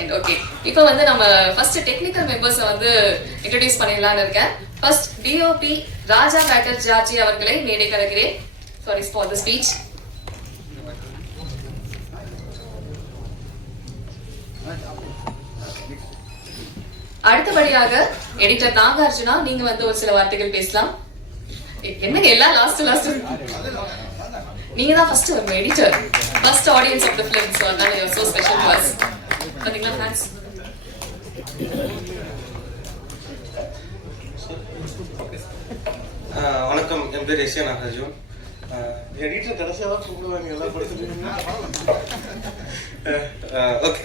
And okay, இப்போ வந்து நம்ம ஃபர்ஸ்ட் டெக்னிக்கல் மெம்பர்ஸை வந்து இன்ட்ரடியூஸ் பண்ணிடலாம்னு இருக்கேன். First DOP Raja Bhattacharjee அவர்களை மேடை கலக்கிறேன். Sorry for the speech. அடுத்தபடியாக எடிட்டர் நாகார்ஜுனா, நீங்க வந்து ஒரு சில வார்த்தைகள் பேசலாம். என்னங்க எல்லாம் லாஸ்ட் நீங்க தான் ஃபர்ஸ்ட் ஒரு editor, first audience of the film, so அதனால you are so special to us. பாத்தீங்களா ஃபேன்ஸ்? வணக்கம், என் பேர் எஸ்ஏ நாகார்ஜுன். எடிட்டர் கடைசியாக தான் கூப்பிடுவாங்க எல்லாம் படிச்சுட்டு. ஓகே,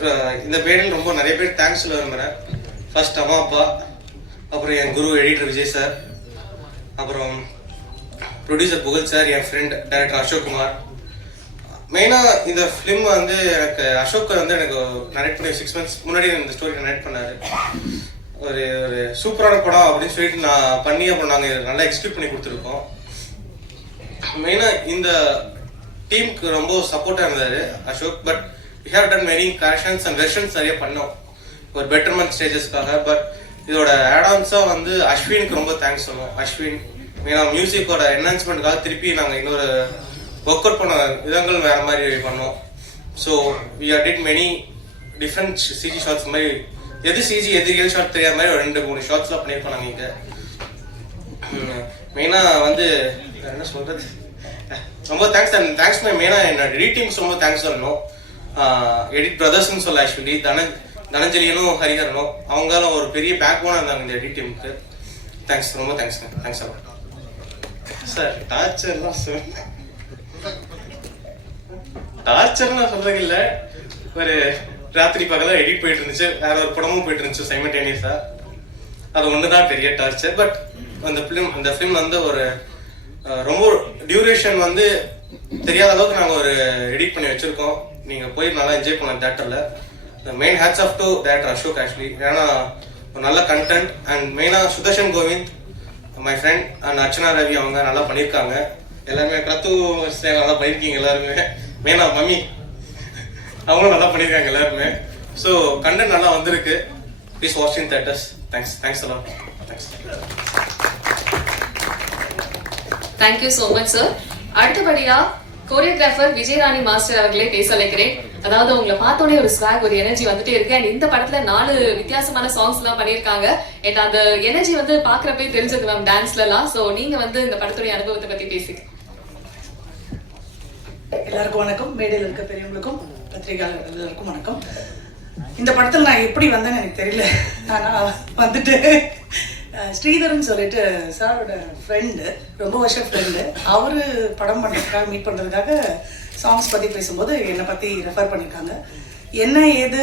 இந்த பேரில் ரொம்ப நிறைய பேர் தேங்க்ஸ் சொல்ல விரும்புகிறேன். ஃபர்ஸ்ட் அம்மா அப்பா, அப்புறம் என் குரு எடிட்டர் விஜய் சார், அப்புறம் ப்ரொடியூசர் புகழ் சார், என் ஃப்ரெண்ட் டைரக்டர் அசோக் குமார். மெயினாக இந்த ஃபிலிம் வந்து எனக்கு அசோக் வந்து எனக்கு நரேட் பண்ணி 6 months முன்னாடி இந்த ஸ்டோரி நரேட் பண்ணார். ஒரு ஒரு சூப்பரான படம் அப்படின்னு சொல்லிட்டு நான் பண்ணி அப்புறம் நாங்கள் நல்லா எக்ஸிக்யூட் பண்ணி கொடுத்துருக்கோம். மெயினாக இந்த டீமுக்கு ரொம்ப சப்போர்ட்டாக இருந்தார் Ashok. But we have done many corrections and versions நிறைய பண்ணோம் ஒரு பெட்டர்மெண்ட் ஸ்டேஜஸ்க்காக. பட் இதோட ஆடான்ஸாக வந்து அஸ்வினுக்கு ரொம்ப தேங்க்ஸ் சொல்லுவோம். அஸ்வின் மெயினாக மியூசிக்கோட என்ஹான்ஸ்மெண்ட்காக திருப்பி நாங்கள் இன்னொரு ஒர்க் அவுட் பண்ண விதங்கள் வேறு மாதிரி பண்ணோம். So we are did many different CG shots மாதிரி, எது சிஜி எது ரியல் ஷார்ட் தெரியாத மாதிரி ஒரு 2-3 ஷார்ட்ஸ்லாம் பண்ணியிருப்போம் நாங்கள் இங்கே. மெயினாக வந்து என்ன சொல்கிறது, ரொம்ப தேங்க்ஸ். அண்ட் தேங்க்ஸ் மெயினாக என்னோட எடிட் டீம்ஸ் ரொம்ப தேங்க்ஸ் சொல்லணும். எடிட் பிரதர்ஸ்ன்னு சொல்ல ஆக்சுவலி தனஞ்சலியனும் ஹரிஹரனும், அவங்களும் ஒரு பெரிய பேக் போனாக இருந்தாங்க இந்த எடிட் டீமுக்கு. தேங்க்ஸ், ரொம்ப தேங்க்ஸ்ங்க. தேங்க்ஸ் அவ்வளோ சார். டார்ச்சர்லாம் சொல்றது இல்லை, ஒரு ராத்திரி பகலாக எடிட் போயிட்டு இருந்துச்சு, வேற ஒரு படமும் போயிட்டு இருந்துச்சு சைமல்டேனியஸா. அது ஒன்று தான் பெரிய டார்ச்சர். பட் அந்த ஃபிலிம் வந்து ஒரு ரொம்ப டியூரேஷன் வந்து தெரியாத அளவுக்கு நாங்கள் ஒரு எடிட் பண்ணி வச்சிருக்கோம். நீங்கள் போய் நல்லா என்ஜாய் பண்ண தேட்டரில். Main hats off to theatre Ashok actually. ஏன்னா ஒரு நல்ல கண்டென்ட். அண்ட் மெயினாக Sudarshan Govind, my friend, and Archana Ravi அவங்க நல்லா பண்ணியிருக்காங்க. எல்லாருமே கிரத்து நல்லா பண்ணியிருக்கீங்க எல்லாருமே. மெயினாக மம்மி அவங்களும் நல்லா பண்ணியிருக்காங்க எல்லாருமே. ஸோ கண்டென்ட் நல்லா வந்திருக்கு. Please watch in theaters. Thanks எல்லாம். Thanks. Thank you so much sir. அடுத்தபடியா கோரியோகிராஃபர் விஜயராணி மாஸ்டர் அவர்களே பேச அழைக்கிறேன். அதாவது உங்களை பார்த்தோன்னே ஒரு ஸ்வாக், ஒரு எனர்ஜி வந்துட்டே இருக்கு. அண்ட் இந்த படத்துல 4 வித்தியாசமான சாங்ஸ் எல்லாம் பண்ணியிருக்காங்க. அண்ட் அந்த எனர்ஜி வந்து பாக்குறப்பே தெரிஞ்சது மேம் டான்ஸ்ல எல்லாம். ஸோ நீங்க வந்து இந்த படத்துடைய அனுபவத்தை பத்தி பேசுங்க. எல்லாருக்கும் வணக்கம். மேடையில் இருக்க பெரியவங்களுக்கும் பத்திரிகையாளர்கள் எல்லாருக்கும் வணக்கம். இந்த படத்தில் நான் எப்படி வந்தேன்னு எனக்கு தெரியல. ஆனால் வந்துட்டு ஸ்ரீதரன் சொல்லிட்டு சாரோட ஃப்ரெண்டு, ரொம்ப வருஷம் ஃப்ரெண்டு, அவரு படம் பண்ணுறதுக்காக மீட் பண்ணுறதுக்காக சாங்ஸ் பற்றி பேசும்போது என்னை பற்றி ரெஃபர் பண்ணியிருக்காங்க. என்ன ஏது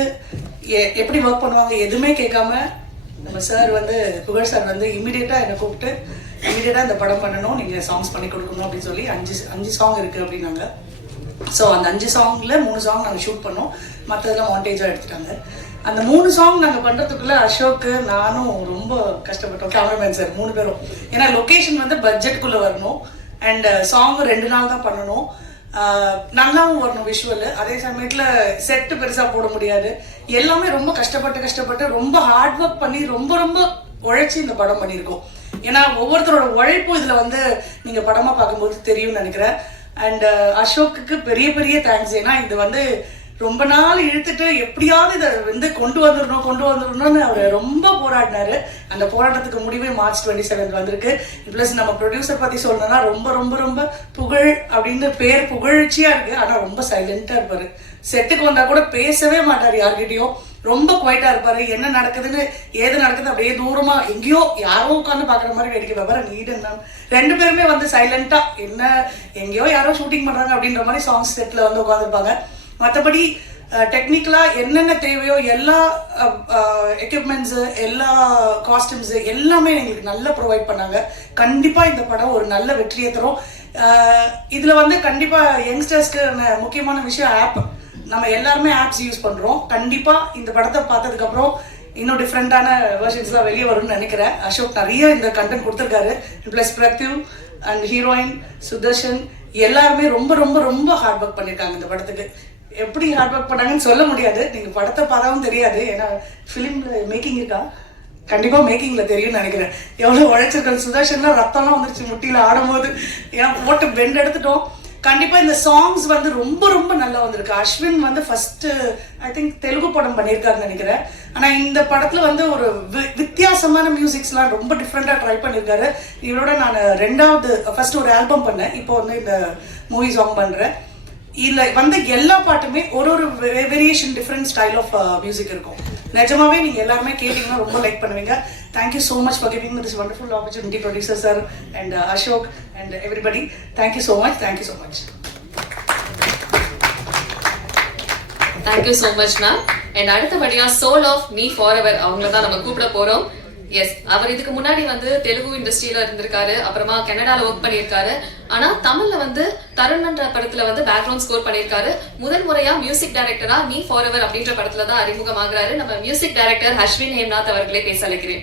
எப்படி ஒர்க் பண்ணுவாங்க எதுவுமே கேட்காம நம்ம சார் வந்து புகழ் சார் வந்து இம்மிடியேட்டாக என்னை கூப்பிட்டு இம்மிடியேட்டாக இந்த படம் பண்ணணும், நீங்கள் சாங்ஸ் பண்ணி கொடுக்கணும் அப்படின்னு சொல்லி 5 சாங் இருக்குது அப்படின்னாங்க. ஸோ அந்த 5 சாங்கில் 3 சாங் நாங்கள் ஷூட் பண்ணோம், மற்றதெல்லாம் மாண்டேஜாக எடுத்துட்டாங்க. அந்த 3 சாங் நாங்கள் பண்ணுறதுக்குள்ளே அசோக்கு நானும் ரொம்ப கஷ்டப்பட்டோம், கேமராமேன் சார் 3 பேரும். ஏன்னா லொக்கேஷன் வந்து பட்ஜெட்டுக்குள்ளே வரணும் அண்ட் சாங் 2 நாள் தான் பண்ணணும், நல்லாவும் வரணும் விஷுவல். அதே சமயத்தில் செட்டு பெருசாக போட முடியாது. எல்லாமே ரொம்ப கஷ்டப்பட்டு ரொம்ப ஹார்ட் ஒர்க் பண்ணி ரொம்ப உழைச்சி இந்த படம் பண்ணியிருக்கோம். ஏன்னா ஒவ்வொருத்தரோட உழைப்பும் இதில் வந்து நீங்கள் படமாக பார்க்கும்போது தெரியும்னு நினைக்கிறேன். அண்ட் அசோக்குக்கு பெரிய தேங்க்ஸ். ஏன்னா இது வந்து ரொம்ப நாள் இழுத்துட்டு எப்படியாவது இதை வந்து கொண்டு வந்துடணும்னு அவர் ரொம்ப போராடினாரு. அந்த போராட்டத்துக்கு முடிவே மார்ச் 27 வந்திருக்கு. ப்ளஸ் நம்ம ப்ரொடியூசர் பற்றி சொல்லணும்னா ரொம்ப புகழ் அப்படின்னு பேர் புகழ்ச்சியாக இருக்குது. ஆனால் ரொம்ப சைலண்ட்டாக இருப்பார். செட்டுக்கு வந்தால் கூட பேசவே மாட்டார் யார்கிட்டையும். ரொம்ப குவைட்டாக இருப்பார். என்ன நடக்குதுன்னு ஏது நடக்குது அப்படியே தூரமாக எங்கேயோ யாரோ உட்காந்து பார்க்குற மாதிரி வேடிக்கை பார்ப்பார். நீடன் தான் 2 பேருமே வந்து சைலண்ட்டாக என்ன எங்கேயோ யாரோ ஷூட்டிங் பண்ணுறாங்க அப்படின்ற மாதிரி சாங்ஸ் செட்டில் வந்து உட்காந்துருப்பாங்க. மற்றபடி டெக்னிக்கலாக என்னென்ன தேவையோ எல்லா எக்யூப்மெண்ட்ஸு, எல்லா காஸ்டியூம்ஸு எல்லாமே எங்களுக்கு நல்லா ப்ரொவைட் பண்ணாங்க. கண்டிப்பாக இந்த படம் ஒரு நல்ல வெற்றியை தரும். இதில் வந்து கண்டிப்பாக யங்ஸ்டர்ஸ்க்கு முக்கியமான விஷயம் ஆப். நம்ம எல்லாருமே ஆப்ஸ் யூஸ் பண்ணுறோம். கண்டிப்பாக இந்த படத்தை பார்த்ததுக்கப்புறம் இன்னும் டிஃப்ரெண்ட்டான வெர்ஷன்ஸ்லாம் வெளியே வரும்னு நினைக்கிறேன். அசோக் நிறைய இந்த கண்டென்ட் கொடுத்துருக்காரு. Plus Prathyu and heroine Sudarshan எல்லாருமே ரொம்ப ஹார்ட் ஒர்க் பண்ணியிருக்காங்க இந்த படத்துக்கு. எப்படி ஹார்ட் ஒர்க் பண்ணாங்கன்னு சொல்ல முடியாது. நீங்கள் படத்தை பார்த்தாவும் தெரியாது. ஏன்னா ஃபிலிமில் மேக்கிங் இருக்கா, கண்டிப்பாக மேக்கிங்கில் தெரியும்னு நினைக்கிறேன். எவ்வளோ உழைச்சிருக்கேன். சுதர்ஷன்லாம் ரத்தம்லாம் வந்துருச்சு முட்டியில் ஆடும்போது. ஏன்னா போட்டு பெண்ட் எடுத்துட்டோம். கண்டிப்பாக இந்த சாங்ஸ் வந்து ரொம்ப ரொம்ப நல்லா வந்திருக்கு. அஸ்வின் வந்து ஃபஸ்ட்டு ஐ திங்க் தெலுங்கு படம் பண்ணியிருக்காருன்னு நினைக்கிறேன். ஆனால் இந்த படத்தில் வந்து ஒரு வித்தியாசமான மியூசிக்ஸ்லாம் ரொம்ப டிஃப்ரெண்ட்டாக ட்ரை பண்ணியிருக்காரு. இவரோட நான் ஃபர்ஸ்ட் ஒரு ஆல்பம் பண்ணேன், இப்போ வந்து இந்த மூவி சாங் பண்ணுறேன். இதில் வந்து எல்லா பாட்டுமே ஒரு variation different style of music இருக்கும். நிஜமாவே நீங்கள் எல்லாருமே கேட்டிங்கன்னா ரொம்ப லைக் பண்ணுவீங்க. Thank you so much for giving this wonderful opportunity producer sir and Ashok and everybody. Thank you so much. Thank you so much. Thank you so much ma'am. And அடுத்தபடியா soul of me forever அவங்கள தான் நம்ம கூப்பிட போறோம். எஸ், அவர் இதுக்கு முன்னாடி வந்து தெலுங்கு இண்டஸ்ட்ரியில இருந்திருக்காரு, அப்புறமா கனடால ஒர்க் பண்ணியிருக்காரு. ஆனா தமிழ்ல வந்து தருண்ன்ற படத்துல வந்து பேக்ரவுண்ட் ஸ்கோர் பண்ணியிருக்காரு. முதல் முறையா மியூசிக் டைரக்டரா மீ ஃபார் எவர் அப்படின்ற படத்துல தான் அறிமுகமாகிறாரு. நம்ம மியூசிக் டைரக்டர் அஸ்வின் ஹேம்நாத் அவர்களே பேச அழைக்கிறேன்.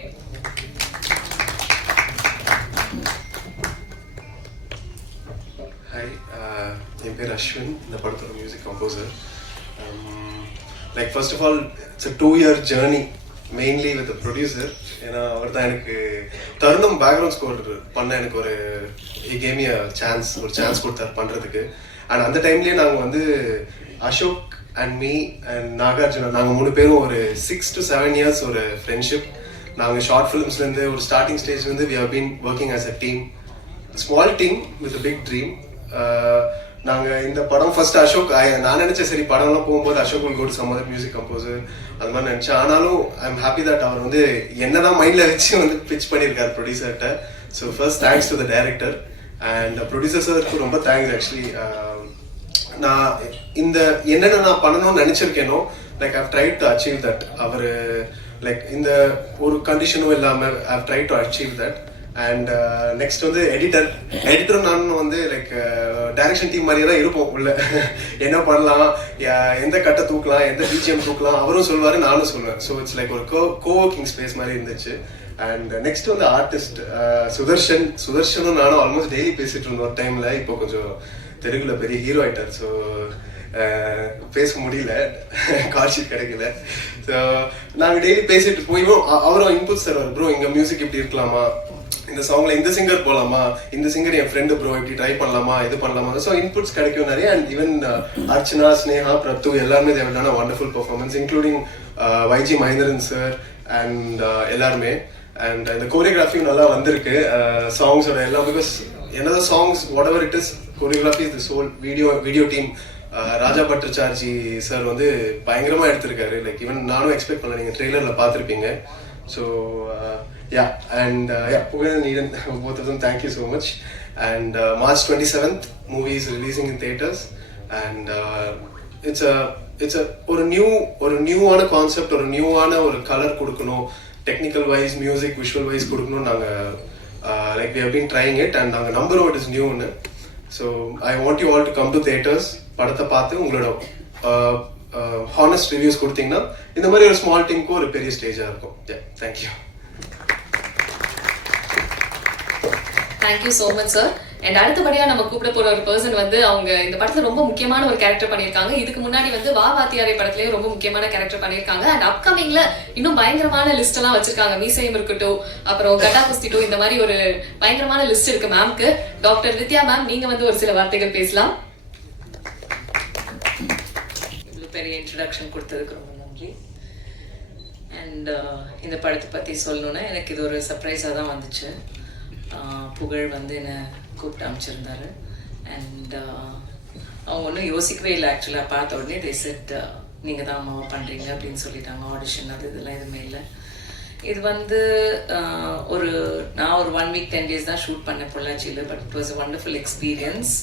ஹாய், என் பேர் அஸ்வின். இந்த படத்தோட music composer. Like first of all it's a 2-year journey mainly with producer. ஏன்னா அவர் தான் எனக்கு தருணம் பேக்ரவுண்ட் ஸ்கோர் பண்ண எனக்கு ஒரு சான்ஸ் கொடுத்தார் பண்ணுறதுக்கு. அண்ட் அந்த டைம்லேயே நாங்கள் வந்து Ashok and me and Nagarjuna நாங்கள் 3 பேரும் ஒரு 6 to 7 years ஒரு ஃப்ரெண்ட்ஷிப். நாங்கள் ஷார்ட் ஃபிலிம்ஸ்லேருந்து ஒரு ஸ்டார்டிங் ஸ்டேஜ்லேருந்து we have been working as a team, small team with big dream. நாங்கள் இந்த படம் ஃபர்ஸ்ட் அசோக், நான் நினச்சேன் சரி படம்லாம் போகும்போது Ashok will go to some other music composer அது மாதிரி நினச்சேன். ஆனாலும் ஐ எம் ஹாப்பி தட் அவர் வந்து என்னதான் மைண்டில் வச்சு வந்து பிச் பண்ணியிருக்காரு ப்ரொடியூசர்கிட்ட. So first thanks to the director and producer சாருக்கு ரொம்ப தேங்க்ஸ். ஆக்சுவலி நான் இந்த என்னென்ன நான் பண்ணணும்னு நினச்சிருக்கேனோ like I've try to achieve that. அவர் லைக் இந்த ஒரு கண்டிஷனும் இல்லாமல் I've try to achieve that. And next வந்து எடிட்டரும் நானும் வந்து லைக் டைரக்ஷன் டீம் மாதிரியே தான் இருப்போம் உள்ள. என்ன பண்ணலாம், எந்த கட்டை தூக்கலாம், எந்த பிஜிஎம் தூக்கலாம் அவரும் சொல்லுவார், நானும் சொல்லுவேன். ஸோ இட்ஸ் லைக் ஒரு கோவர்க்கிங் ஸ்பேஸ் மாதிரி இருந்துச்சு. அண்ட் நெக்ஸ்ட் வந்து ஆர்டிஸ்ட் சுதர்ஷனும் நானும் ஆல்மோஸ்ட் டெய்லி பேசிட்டு இருந்தோம் ஒரு டைம்ல. இப்போ கொஞ்சம் தெலுங்குல பெரிய ஹீரோ ஆயிட்டார். ஸோ பேச முடியல, கால்ஷீட் கிடைக்கல. ஸோ நாங்கள் டெய்லி பேசிட்டு போயும் அவரும் இன்புட்ஸ் தருவார். ப்ரோ இங்கே மியூசிக் இப்படி இருக்கலாமா, இந்த சாங்ல இந்த சிங்கர் போலாமா, இந்த சிங்கர் என் ஃப்ரெண்டு ப்ரோ இப்படி ட்ரை பண்ணலாமா, இது பண்ணலாமா. ஸோ இன்புட்ஸ் கிடைக்கும் நிறைய. அண்ட் ஈவன் அர்ச்சனா, ஸ்னேஹா, பிரத்து எல்லாருமே தேவையான wonderful performance including YG Mahendran sir and எல்லாருமே. அண்ட் இந்த கோரியோகிராஃபியும் நல்லா வந்திருக்கு சாங்ஸோட எல்லாம். பிகாஸ் என்னதான் songs whatever it is, choreography is the soul. Video team Raja Bhattacharjee sir வந்து பயங்கரமா எடுத்திருக்காரு. லைக் ஈவன் நானும் எக்ஸ்பெக்ட் பண்ணல, நீங்க ட்ரெய்லர்ல பார்த்துருப்பீங்க. So yeah, and yeah, Pugal and Eden, both of them, thank you so much. And March 27th movie is releasing in theaters. And it's a ஒரு நியூவான concept, ஒரு நியூவான ஒரு கலர் கொடுக்கணும், technical wise music visual wise கொடுக்கணும். நாங்கள் like we have been trying it and நாங்கள் நம்புறோம் it is new ன்னு. So I want you all to come to theaters. படத்தை பார்த்து உங்களோட ஹானஸ்ட் ரிவ்யூஸ் கொடுத்தீங்கன்னா இந்த மாதிரி ஒரு ஸ்மால் டீமுக்கு ஒரு பெரிய ஸ்டேஜாக இருக்கும். Thank you. Thank you so much sir. And அடுத்தபடியா நம்ம கூப்பிட போற ஒரு பர்சன் வந்து அவங்க இந்த படத்துல ரொம்ப முக்கியமான ஒரு கேரக்டர் பண்ணியிருக்காங்க. இதுக்கு முன்னாடி வந்து வா வாத்தியாரை படத்துலயும் ரொம்ப முக்கியமான கேரக்டர் பண்ணியிருக்காங்க. அண்ட் அப்கமிங்ல இன்னும் பயங்கரமான லிஸ்ட் எல்லாம் வச்சிருக்காங்க. மீசையும் இருக்கட்டும், அப்புறம் கட்டா குஸ்திட்டும், இந்த மாதிரி ஒரு பயங்கரமான லிஸ்ட் இருக்கு மேம்க்கு. டாக்டர் வித்யா மேம், நீங்க வந்து ஒரு சில வார்த்தைகள் பேசலாம். இவ்வளோ பெரிய இன்ட்ரடக்ஷன் கொடுத்ததுக்கு ரொம்ப நன்றி. அண்ட் இந்த படத்தை பற்றி சொல்லணுன்னா எனக்கு இது ஒரு சர்ப்ரைஸாக தான் வந்துச்சு. புகழ் வந்து என்னை கூப்பிட்டு அமைச்சிருந்தாரு. அண்ட் அவங்க ஒன்றும் யோசிக்கவே இல்லை. ஆக்சுவலாக பார்த்த உடனே தே செட் நீங்கள் தான் அம்மாவை பண்ணுறீங்க அப்படின்னு சொல்லிட்டாங்க. ஆடிஷன் அது இதெல்லாம் எதுவுமே இல்லை. இது வந்து நான் ஒரு 1 week 10 days தான் ஷூட் பண்ணேன் பொள்ளாச்சியில். But it was a wonderful experience.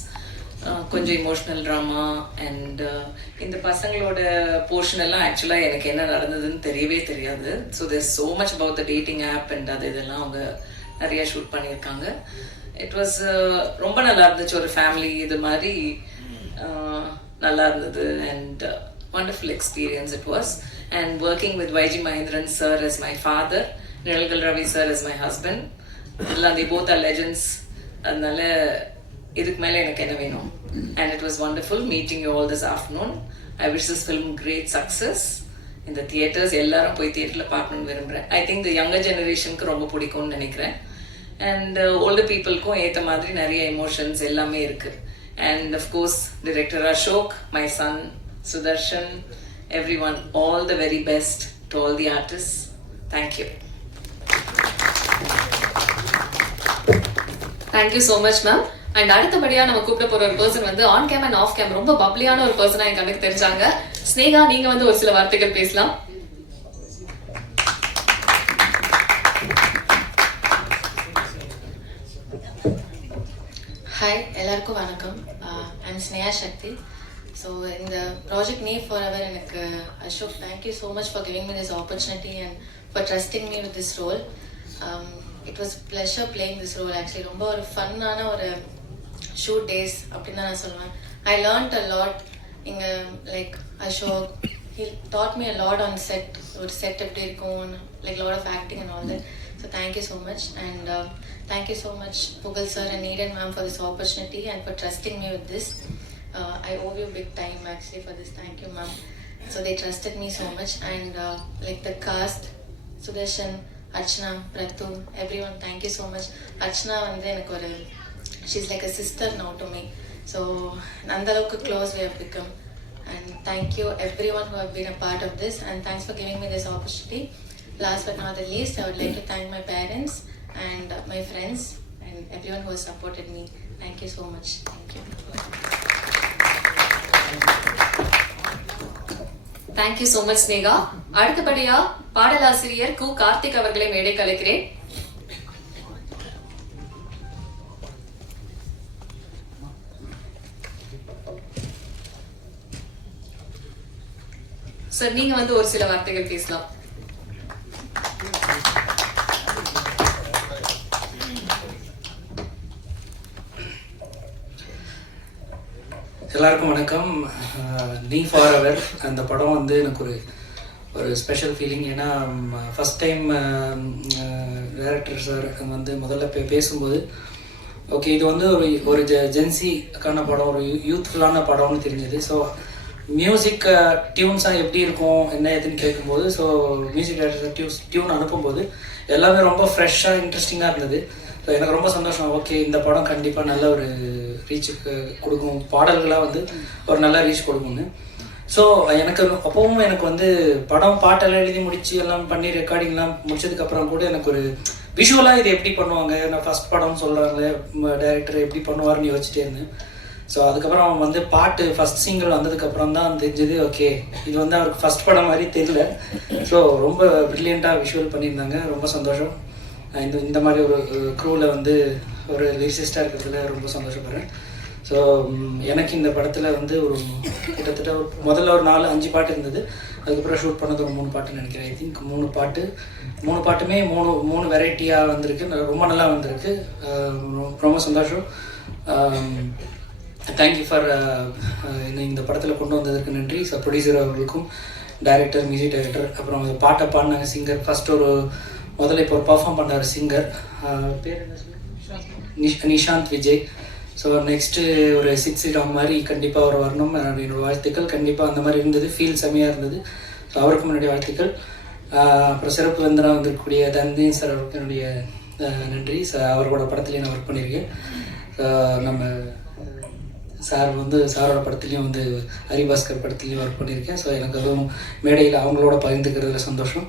கொஞ்சம் இமோஷ்னல் ட்ராமா அண்ட் இந்த பசங்களோட போர்ஷன் எல்லாம் ஆக்சுவலாக எனக்கு என்ன நடந்ததுன்னு தெரியவே தெரியாது. So there so much about the dating app and அது இதெல்லாம் அவங்க நிறைய ஷூட் பண்ணியிருக்காங்க. இட் வாஸ் ரொம்ப நல்லா இருந்துச்சு. ஒரு ஃபேமிலி இது மாதிரி நல்லா இருந்தது. And wonderful experience it was. And working with YG Mahindran sir as my father, Nilgal Ravi sir as my husband, they both are legends. அதனால இதுக்கு மேலே எனக்கு என்ன வேணும். And it was wonderful meeting you all this afternoon. I wish this film great success. இந்த theatres எல்லாரும் போய் தியேட்டரில் பார்க்கணுன்னு விரும்புகிறேன். ஐ திங்க் இந்த யங்கர் ஜெனரேஷனுக்கு ரொம்ப பிடிக்கும்னு நினைக்கிறேன். அண்ட் ஓல்டர் பீப்புளுக்கும் ஏற்ற மாதிரி நிறைய எமோஷன்ஸ் எல்லாமே இருக்குது. And of course director Ashok, my son Sudarshan, every one, all the very best to all the artist. Thank you. Thank you so much ma'am. And அடுத்தபடியா நம்ம கூப்பிட போற ஒரு பர்சன் வந்து on cam and off cam ரொம்ப பப்ளியான ஒரு பர்சனா என் கண்ணுக்கு தெரிஞ்சாங்க. ஸ்னேகா, நீங்க வந்து ஒரு சில வார்த்தைகள் பேசலாம். ஹாய், எல்லாருக்கும் வணக்கம். ஐம் ஸ்னேகா சக்தி. ஸோ இந்த ப்ராஜெக்ட் நீ ஃபார் எவர் எனக்கு Ashok, thank you so much for giving me this opportunity and for trusting me with this role. It was pleasure playing this role. Actually ரொம்ப ஒரு ஃபன்னான ஒரு ஷூட் டேஸ் அப்படின்னு தான் நான் சொல்லுவேன். ஐ லேர்ன்ட் அ லாட். இங்கே like Ashok, he taught me a lot on set. ஒரு set எப்படி இருக்கும், like lot of acting and all that. So thank you so much. And thank you so much Pugal sir and Eden ma'am for this opportunity and for trusting me with this. I owe you big time actually for this. Thank you ma'am. So they trusted me so much. And like the cast, Sudarshan, Archana, Prathu, everyone, thank you so much. Archana வந்து எனக்கு ஒரு, she's like a sister now to me. So அந்த அளவுக்கு close we have become. And thank you everyone who have been a part of this, and thanks for giving me this opportunity. Last but not the least, I would like to thank my parents and my friends and everyone who has supported me. Thank you so much. Thank you. Thank you so much Sneha. அடுத்தபடியா பாடலாசிரியர் கு கார்த்திக் அவர்களை மேடை கலைக்கிறேன். Sir, நீங்க வந்து ஒரு சில வார்த்தைகள் பேசலாம். எல்லாருக்கும் வணக்கம். நீ ஃபார் எவர் அந்த படம் வந்து எனக்கு ஒரு ஸ்பெஷல் ஃபீலிங். ஏன்னா ஃபஸ்ட் டைம் டைரக்டர் சார் வந்து முதல்ல பேசும்போது ஓகே இது வந்து ஒரு ஜென்சிக்கான படம், ஒரு யூத்ஃபுல்லான படம்னு தெரிஞ்சது. ஸோ மியூசிக் டியூன்ஸாக எப்படி இருக்கும் என்ன ஏதுன்னு கேட்கும்போது, ஸோ மியூசிக் டைரக்டர் டியூன் அனுப்பும்போது எல்லாமே ரொம்ப ஃப்ரெஷ்ஷாக இன்ட்ரெஸ்டிங்காக இருந்தது. ஸோ எனக்கு ரொம்ப சந்தோஷம். ஓகே, இந்த படம் கண்டிப்பாக நல்ல ஒரு ரீச்சுக்கு கொடுக்கும், பாடல்களாக வந்து ஒரு நல்ல ரீச் கொடுக்கும்னு. ஸோ எனக்கு அப்பவும் எனக்கு வந்து படம் பாட்டெல்லாம் எழுதி முடிச்சு எல்லாம் பண்ணி ரெக்கார்டிங்லாம் முடிச்சதுக்கப்புறம் கூட எனக்கு ஒரு விஷுவலாக இது எப்படி பண்ணுவாங்க, நான் ஃபஸ்ட் படம்னு சொல்கிறாங்களே டைரக்டர் எப்படி பண்ணுவார்னு யோசிச்சுட்டே இருந்தேன். ஸோ அதுக்கப்புறம் வந்து பாட்டு ஃபஸ்ட் சிங்கிள் வந்ததுக்கப்புறம் தான் தெரிஞ்சது ஓகே இது வந்து அவருக்கு ஃபஸ்ட் படம் மாதிரி தெரியல. ஸோ ரொம்ப ப்ரில்லியண்ட்டாக விஷுவல் பண்ணியிருந்தாங்க. ரொம்ப சந்தோஷம். இந்த மாதிரி ஒரு க்ரூவில் வந்து ஒரு லிரிசிஸ்டாக இருக்கிறதுல ரொம்ப சந்தோஷப்படுறேன். ஸோ எனக்கு இந்த படத்தில் வந்து ஒரு கிட்டத்தட்ட முதல்ல ஒரு 4-5 பாட்டு இருந்தது. அதுக்கப்புறம் ஷூட் பண்ணது ஒரு 3 பாட்டுன்னு நினைக்கிறேன். ஐ திங்க் 3 பாட்டுமே 3 வெரைட்டியாக வந்திருக்கு. ரொம்ப நல்லா வந்திருக்கு. ரொம்ப சந்தோஷம். தேங்க்யூ ஃபார் இந்த படத்தில் கொண்டு வந்ததற்கு நன்றி. ஸோ ப்ரொடியூசர் அவர்களுக்கும், டைரக்டர், மியூசிக் டைரக்டர், அப்புறம் பாட்டை பாடினாங்க சிங்கர். ஃபஸ்ட்டு முதல்ல இப்போ ஒரு பர்ஃபார்ம் பண்ணார் சிங்கர், பேர் என்ன சொல்லி, நிஷாந்த் விஜய். ஸோ நெக்ஸ்ட்டு ஒரு 6 ராம் மாதிரி கண்டிப்பாக அவர் வரணும், என்னோடய வாழ்த்துக்கள். கண்டிப்பாக அந்த மாதிரி இருந்தது, ஃபீல் செம்மையாக இருந்தது. ஸோ அவருக்கும் என்னுடைய வாழ்த்துக்கள். அப்புறம் சிறப்பு வந்தனாக வந்திருக்கக்கூடிய தந்தி சார் அவருக்கு என்னுடைய நன்றி. அவரோட படத்துலேயும் நான் ஒர்க் பண்ணியிருக்கேன். நம்ம சார் வந்து சாரோட படத்துலேயும் வந்து ஹரிபாஸ்கர் படத்துலேயும் ஒர்க் பண்ணியிருக்கேன். ஸோ எனக்கு அதுவும் மேடையில் அவங்களோட பகிர்ந்துக்கிறதுல சந்தோஷம்.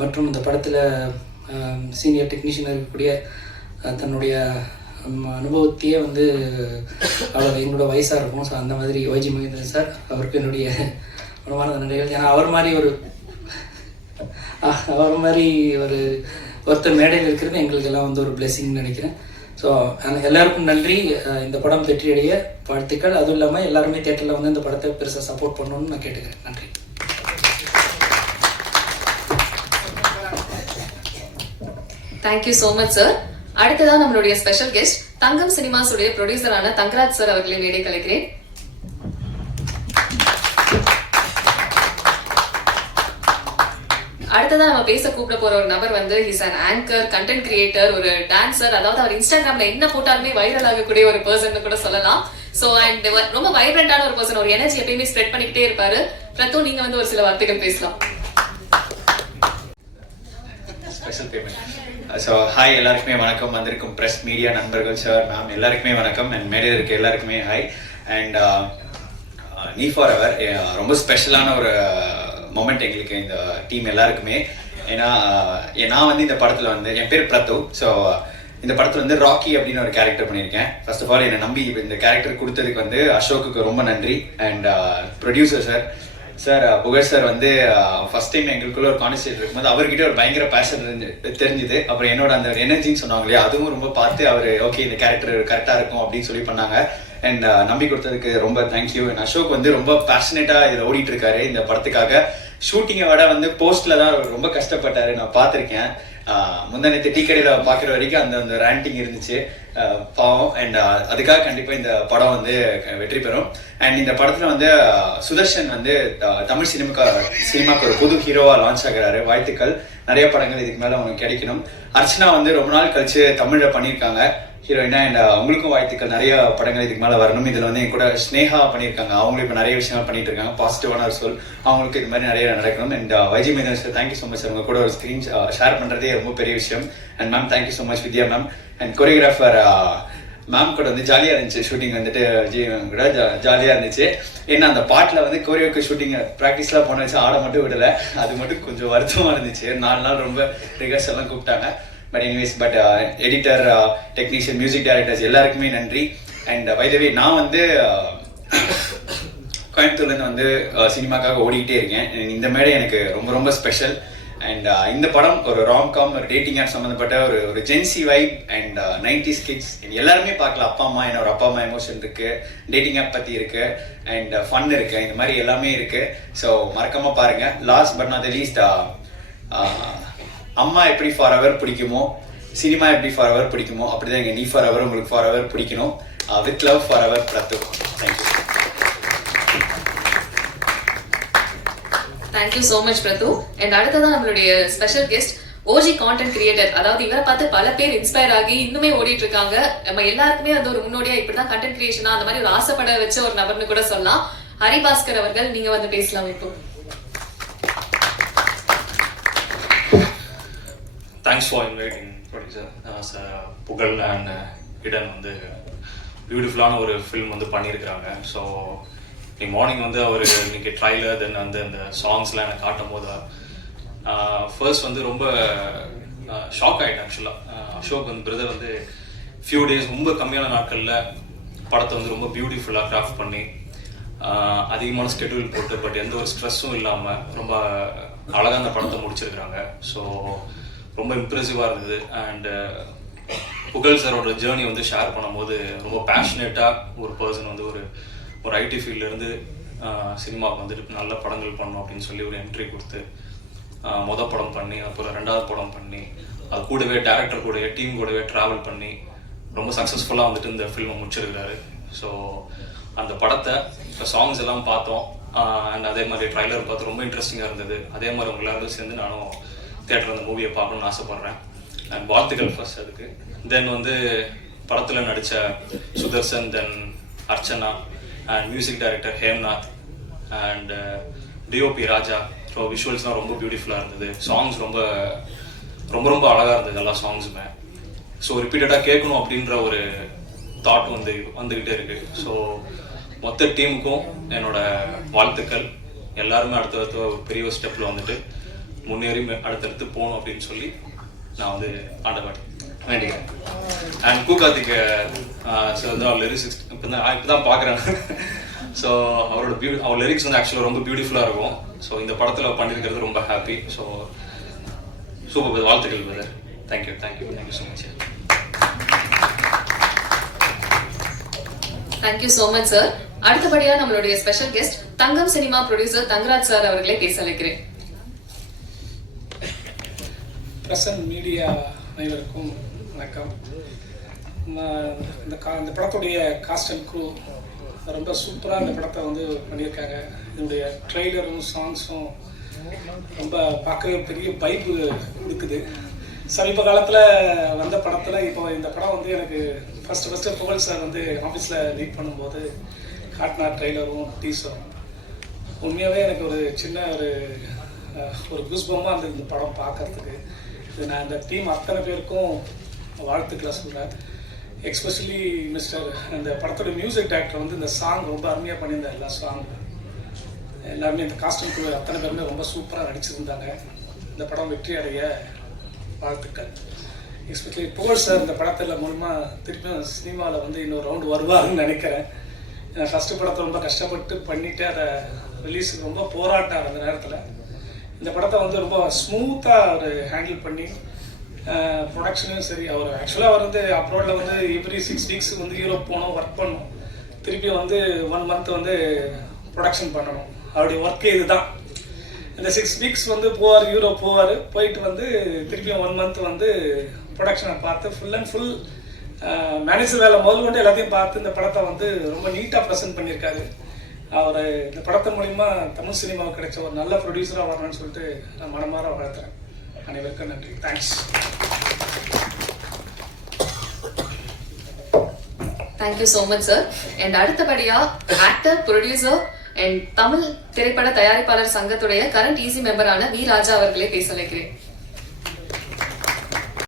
மற்றும் இந்த படத்தில் சீனியர் டெக்னீஷியனாக இருக்கக்கூடிய தன்னுடைய அனுபவத்தையே வந்து அவ்வளோ எங்களோட வயசாக இருக்கும். ஸோ அந்த மாதிரி ஒய்ஜி மகேந்திரன் சார், அவருக்கு என்னுடைய மனமார்ந்த நன்றிகள். ஏன்னா அவர் மாதிரி ஒருத்தர் மேடையில் இருக்கிறது எங்களுக்கு எல்லாம் வந்து ஒரு பிளெஸிங்னு நினைக்கிறேன். ஸோ எல்லாருக்கும் நன்றி. இந்த படம் வெற்றியடைய வாழ்த்துக்கள். அதுவும் இல்லாமல் எல்லாருமே தியேட்டரில் வந்து இந்த படத்தை பெருசாக சப்போர்ட் பண்ணணும்னு நான் கேட்டுக்கிறேன். நன்றி. Thank you so much sir. அடுத்ததான் நம்மளுடைய ஸ்பெஷல் கெஸ்ட் தங்கம் சினிமாஸ் உடைய ப்ரொடியூசரான தங்கராஜ் சார் அவர்களை மேடை கலைக்கிறேன். அடுத்ததான் நம்ம பேச கூப்பிட போற ஒரு நபர் வந்து he's an anchor, content creator, ஒரு டான்சர். அதாவது அவர் இன்ஸ்டாகிராம்ல என்ன போட்டாலுமே வைரல் ஆகக்கூடிய ஒரு பர்சன் கூட சொல்லலாம். ஸோ அண்ட் ரொம்ப வைப்ரண்டான ஒரு பர்சன், ஒரு எனர்ஜி எப்பயுமே ஸ்ப்ரெட் பண்ணிக்கிட்டே இருப்பாரு. பிரத்து, நீங்க வந்து ஒரு சில வார்த்தைகள் பேசலாம். Special payment. ஸோ ஹாய், எல்லாருக்குமே வணக்கம். வந்திருக்கும் ப்ரெஸ் மீடியா நண்பர்கள், சார், மேம் எல்லாருக்குமே வணக்கம். அண்ட் மேடையில் இருக்க எல்லாருக்குமே ஹாய். அண்ட் நீ ஃபார் எவர் ரொம்ப ஸ்பெஷலான ஒரு மொமெண்ட் எங்களுக்கு இந்த டீம் எல்லாருக்குமே. ஏன்னா நான் வந்து இந்த படத்தில் வந்து என் பேர் பிரத்து. ஸோ இந்த படத்தில் வந்து ராக்கி அப்படின்னு ஒரு கேரக்டர் பண்ணியிருக்கேன். ஃபர்ஸ்ட் ஆஃப் ஆல் என்னை நம்பி இந்த கேரக்டர் கொடுத்ததுக்கு வந்து அசோக்குக்கு ரொம்ப நன்றி. அண்ட் ப்ரொடியூசர் சார் புகழ் சார் வந்து ஃபர்ஸ்ட் டைம் எங்களுக்குள்ள ஒரு கான்வர்சேஷன் இருக்கும்போது அவர்கிட்ட ஒரு பயங்கர பேஷன் தெரிஞ்சுது. அப்புறம் என்னோட அந்த எனர்ஜின்னு சொன்னாங்க இல்லையா, அதுவும் ரொம்ப பார்த்து அவர் ஓகே இந்த கேரக்டர் கரெக்டாக இருக்கும் அப்படின்னு சொல்லி பண்ணாங்க. அண்ட் நம்பி கொடுத்ததுக்கு ரொம்ப தேங்க்யூ. அண்ட் அசோக் வந்து ரொம்ப பேஷனேட்டாக இதில் ஓடிட்டு இருக்காரு இந்த படத்துக்காக. ஷூட்டிங்கை விட வந்து போஸ்ட்ல தான் ரொம்ப கஷ்டப்பட்டாரு, நான் பார்த்துருக்கேன். முந்தானத்து டீ கடையில் பார்க்குற வரைக்கும் அந்த ரேண்டிங் இருந்துச்சு, பாவம். அண்ட் அதுக்காக கண்டிப்பாக இந்த படம் வந்து வெற்றி பெறும். அண்ட் இந்த படத்தில் வந்து சுதர்ஷன் வந்து தமிழ் சினிமாக்கு ஒரு புது ஹீரோவாக லான்ச் ஆகிறாரு. வாழ்த்துக்கள், நிறைய படங்கள் இதுக்கு மேலே அவங்களுக்கு கிடைக்கணும். அர்ச்சனா வந்து ரொம்ப நாள் கழிச்சு தமிழில் பண்ணியிருக்காங்க ஹீரோயினா. அண்ட் அவங்களுக்கும் வாழ்த்துக்கள், நிறைய படங்கள் இதுக்கு மேலே வரணும். இதில் வந்து என் கூட ஸ்னேகா பண்ணியிருக்காங்க, அவங்களும் இப்போ நிறைய விஷயங்கள் பண்ணிட்டு இருக்காங்க. பாசிட்டிவான ஒரு சொல், அவங்களுக்கு இது மாதிரி நிறைய நடக்கணும். அண்ட் வைஜி மேதன் sir, thank you so much sir, உங்க கூட ஒரு ஸ்க்ரீன் ஷேர் பண்ணுறதே ரொம்ப பெரிய விஷயம். And ma'am thank you so much, Vidya ma'am. And choreographer ma'am கூட வந்து ஜாலியாக இருந்துச்சு ஷூட்டிங், வந்துட்டு விஜய் கூட ஜாலியாக இருந்துச்சு. ஏன்னா அந்த பாட்டில் வந்து கோரியோக்கு ஷூட்டிங் ப்ராக்டிஸ்லாம் போன வச்சு ஆட மட்டும் விடலை, அது மட்டும் கொஞ்சம் வருத்தமாக இருந்துச்சு. 4 நாள் ரொம்ப ரிஹர்சல்லாம் கூப்பிட்டாங்க. But anyways, but editor, technician, music directors எல்லாருக்குமே நன்றி. அண்ட் பை த வே, நான் வந்து கோயம்புத்தூர்லேருந்து வந்து சினிமாக்காக ஓடிக்கிட்டே இருக்கேன். இந்த மேடை எனக்கு ரொம்ப ரொம்ப ஸ்பெஷல். அண்ட் இந்த படம் ஒரு ராம்காம், ஒரு டேட்டிங் ஆப் சம்மந்தப்பட்ட ஒரு gen Z vibe and 90s kids எல்லாருமே பார்க்கலாம். அப்பா அம்மா, என்னோட அப்பா அம்மா எமோஷன் இருக்கு, டேட்டிங் ஆப் பற்றி இருக்கு, அண்ட் ஃபன் இருக்கு, இந்த மாதிரி எல்லாமே இருக்கு. ஸோ மறக்காம பாருங்க. Last but not the least, அம்மா எப்படி ஃபார் எவர் பிடிக்குமோ, சினிமா எப்படி ஃபார் எவர் பிடிக்குமோ, அப்படிதான் எங்க நீ ஃபார் எவர் உங்களுக்கு ஃபார் எவர் பிடிக்கணும். With love for ever, பிரத்து. Thank you. Thank you so much பிரத்து. And அடுத்ததான் நம்மளுடைய special guest, OG content creator. அதாவது இவரை பார்த்து பல பேர் இன்ஸ்பயர் ஆகி இன்னுமே ஓடிட்டு இருக்காங்க. நம்ம எல்லாருக்குமே வந்து ஒரு முன்னோடியா இப்படிதான் கண்டென்ட் கிரியேஷனா அந்த மாதிரி ஒரு ஆசைப்பட வச்ச ஒரு நபர்னு கூட சொல்லலாம். ஹரிபாஸ்கர் அவர்கள், நீங்க வந்து பேசலாம் இப்போ. தேங்க்ஸ் ஃபார் இன்வைட்டிங் ப்ரொடியூசர் புகழ் அண்ட் இடன் வந்து பியூட்டிஃபுல்லான ஒரு ஃபில்ம் வந்து பண்ணியிருக்கிறாங்க. ஸோ இன்னைக்கு மார்னிங் வந்து அவர் இன்னைக்கு ட்ரைலர் தென் வந்து அந்த சாங்ஸ்லாம் எனக்கு காட்டும் போது ஃபர்ஸ்ட் வந்து ரொம்ப ஷாக் ஆகிட்டேன். ஆக்சுவலாக அசோக் வந்து பிரதர் வந்து ஃபியூ டேஸ், ரொம்ப கம்மியான நாட்களில் படத்தை வந்து ரொம்ப பியூட்டிஃபுல்லாக கிராஃப்ட் பண்ணி அதிகமான ஸ்கெடியூல் போட்டு, பட் எந்த ஒரு ஸ்ட்ரெஸ்ஸும் இல்லாமல் ரொம்ப அழகாக அந்த படத்தை முடிச்சிருக்கிறாங்க. ஸோ ரொம்ப இம்ப்ரெசிவாக இருந்தது. அண்டு புகழ் சாரோட ஜேர்னி வந்து ஷேர் பண்ணும்போது ரொம்ப பேஷனேட்டாக ஒரு பர்சன் வந்து ஒரு ஐடி ஃபீல்ட்லேருந்து சினிமாவுக்கு வந்துட்டு நல்ல படங்கள் பண்ணணும் அப்படின்னு சொல்லி ஒரு என்ட்ரி கொடுத்து மொதல் படம் பண்ணி, அப்புறம் 2வது படம் பண்ணி, அது கூடவே டேரக்டர் கூடவே டீம் கூடவே ட்ராவல் பண்ணி ரொம்ப சக்ஸஸ்ஃபுல்லாக வந்துட்டு இந்த ஃபில்மை முடிச்சிருக்கிறாரு. ஸோ அந்த படத்தை இப்போ சாங்ஸ் எல்லாம் பார்த்தோம். அண்ட் அதே மாதிரி ட்ரைலர் பார்த்து ரொம்ப இன்ட்ரெஸ்டிங்காக இருந்தது. அதே மாதிரி உங்க எல்லாரும் சேர்ந்து நானும் தியேட்டர் அந்த மூவியை பார்க்கணும்னு ஆசைப்பட்றேன். அண்ட் வாழ்த்துக்கள் ஃபர்ஸ்ட் அதுக்கு. தென் வந்து படத்தில் நடித்த Sudarshan, then Archana, and music director Hemnath, and DOP Raja. So விஷுவல்ஸ்லாம் ரொம்ப பியூட்டிஃபுல்லாக இருந்தது. சாங்ஸ் ரொம்ப ரொம்ப ரொம்ப அழகாக இருந்தது எல்லா சாங்ஸுமே. ஸோ ரிப்பீட்டடாக கேட்கணும் அப்படின்ற ஒரு தாட் வந்துக்கிட்டே இருக்கு. ஸோ மொத்த டீமுக்கும் என்னோட வாழ்த்துக்கள். எல்லாருமே அடுத்தடுத்த ஒரு பெரிய ஒரு ஸ்டெப்பில் வந்துட்டு முன்னேறி அடுத்தடுத்து போகணும் அப்படின்னு சொல்லி நான் வந்து ஆண்டவன் வேண்டிக்கிறேன். அண்ட் கூகார்த்திக் சார் வந்து அவர் லிரிக்ஸ் இப்போ தான் பார்க்குறேன். ஸோ அவர் லிரிக்ஸ் வந்து ஆக்சுவலாக ரொம்ப பியூட்டிஃபுல்லாக இருக்கும். ஸோ இந்த படத்தில் பண்ணியிருக்கிறது ரொம்ப ஹாப்பி. ஸோ சூப்பர், வாழ்த்துக்கள் brother. Thank you so much. Thank you so much sir. அடுத்தபடியா நம்மளுடைய ஸ்பெஷல் கெஸ்ட், தங்கம் சினிமா ப்ரொடியூசர் தங்கராஜ் சார் அவர்களை பேச வைக்கிறேன். பிரசன்ட் மீடியா அனைவருக்கும் வணக்கம். இந்த படத்துடைய காஸ்ட் அண்ட் க்ரூ ரொம்ப சூப்பராக இந்த படத்தை வந்து பண்ணியிருக்காங்க. இதனுடைய ட்ரெய்லரும் சாங்ஸும் ரொம்ப பார்க்கவே பெரிய வைப்பு கொடுக்குது. சமீப காலத்தில் வந்த படத்தில் இப்போ இந்த படம் வந்து எனக்கு ஃபஸ்ட்டு புகழ் சார் வந்து ஆஃபீஸில் மீட் பண்ணும்போது காட்டினா ட்ரெய்லரும் டீசரும் உண்மையாகவே எனக்கு ஒரு சின்ன ஒரு குஸ்பமாக இருந்தது இந்த படம் பார்க்கறதுக்கு. இது நான் இந்த டீம் அத்தனை பேருக்கும் வாழ்த்துக்களை சொல்கிறேன். எக்ஸ்பெஷலி மிஸ்டர் இந்த படத்தோட மியூசிக் டைரக்டர் வந்து இந்த சாங் ரொம்ப அருமையாக பண்ணியிருந்தார். எல்லா சாங் எல்லாருமே இந்த காஸ்டியூம் குழு அத்தனை பேருமே ரொம்ப சூப்பராக நடிச்சிருந்தாங்க. இந்த படம் வெற்றி அடைய வாழ்த்துக்கள். எஸ்பெஷலி புகழ் சார் இந்த படத்தில் மூலமாக திருப்பியும் சினிமாவில் வந்து இன்னொரு ரவுண்டு வருவாருன்னு நினைக்கிறேன். ஏன்னா ஃபஸ்ட்டு படத்தை ரொம்ப கஷ்டப்பட்டு பண்ணிவிட்டு அதை ரிலீஸுக்கு ரொம்ப போராட்டம் அந்த நேரத்தில். இந்த படத்தை வந்து ரொம்ப ஸ்மூத்தாக அவர் ஹேண்டில் பண்ணி ப்ரொடக்ஷனும் சரி, அவர் ஆக்சுவலாக அவர் வந்து அப்ரோடில் வந்து எவ்ரி 6 வீக்ஸ் வந்து யூரோப் போகணும், ஒர்க் பண்ணணும், திருப்பி வந்து 1 மந்த் வந்து ப்ரொடக்ஷன் பண்ணணும். அவருடைய ஒர்க்கே இதுதான். இந்த 6 வீக்ஸ் வந்து போவார், யூரோப் போவார், போயிட்டு வந்து திருப்பியும் 1 மந்த் வந்து ப்ரொடக்ஷனை பார்த்து ஃபுல் அண்ட் ஃபுல் மேனேஜர் வேலை முதல் கொண்டு எல்லாத்தையும் பார்த்து இந்த படத்தை வந்து ரொம்ப நீட்டாக ப்ரெசென்ட் பண்ணியிருக்காரு. அவர் இந்த படத்தை மூலிமா தமிழ் சினிமாவுக்கு கிடைச்ச ஒரு நல்ல ப்ரொடியூசராக வரணும்னு சொல்லிட்டு நான் மனமாற வாழ்த்துறேன். அனைவருக்கும் நன்றி. Thanks. Thank you so much sir. And அடுத்தபடியா ஆக்டர், ப்ரொடியூசர் அண்ட் தமிழ் திரைப்பட தயாரிப்பாளர் சங்கத்துடைய கரண்ட் ஈசி மெம்பரான வி ராஜா அவர்களே பேச வைக்கிறேன்.